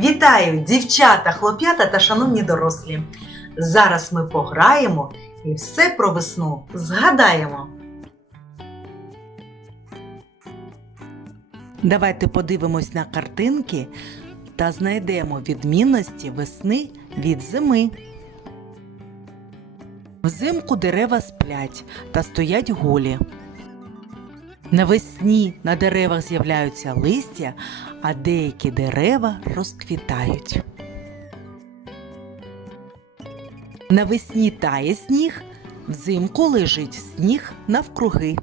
Вітаю, дівчата, хлоп'ята та шановні дорослі. Зараз ми пограємо і все про весну згадаємо. Давайте подивимось на картинки та знайдемо відмінності весни від зими. Взимку дерева сплять та стоять голі. Навесні на деревах з'являються листя, а деякі дерева розквітають. Навесні тає сніг, взимку лежить сніг навкруги.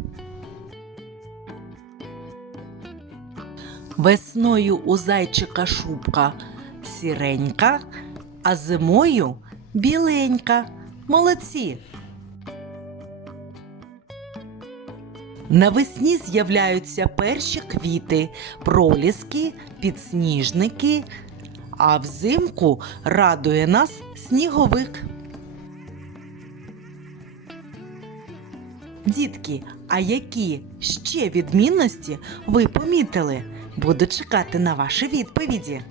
Весною у зайчика шубка сіренька, а зимою біленька. Молодці! Навесні з'являються перші квіти, проліски, підсніжники, а взимку радує нас сніговик. Дітки, а які ще відмінності ви помітили? Буду чекати на ваші відповіді.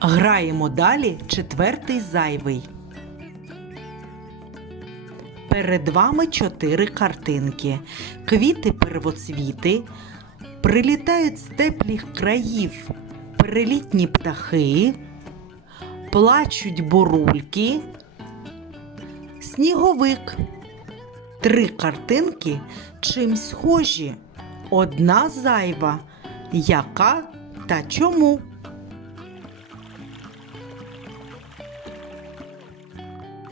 Граємо далі четвертий зайвий. Перед вами чотири картинки. Квіти первоцвіти, прилітають з теплих країв перелітні птахи, плачуть бурульки, сніговик. Три картинки чимсь схожі. Одна зайва. Яка та чому?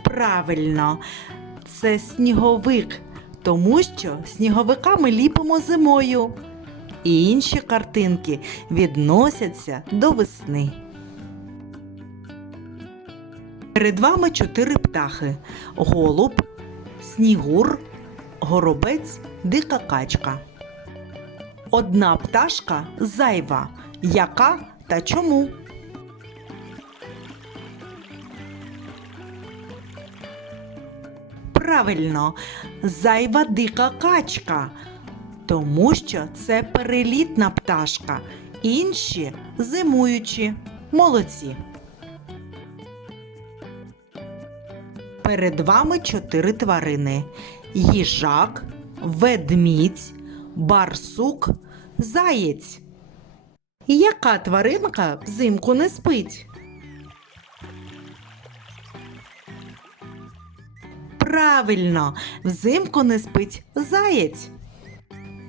Правильно, це сніговик, тому що сніговика ми ліпимо зимою. І інші картинки відносяться до весни. Перед вами чотири птахи: голуб, снігур, горобець, дика качка. Одна пташка зайва. Яка та чому? Правильно, зайва дика качка, тому що це перелітна пташка, інші зимуючі. Молодці. Перед вами чотири тварини: їжак, ведмідь, барсук, заєць. Яка тваринка взимку не спить? Правильно, взимку не спить заєць.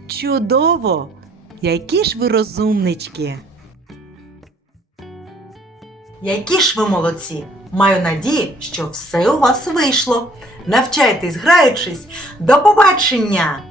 Чудово! Які ж ви розумнички! Які ж ви молодці! Маю надію, що все у вас вийшло. Навчайтесь, граючись. До побачення!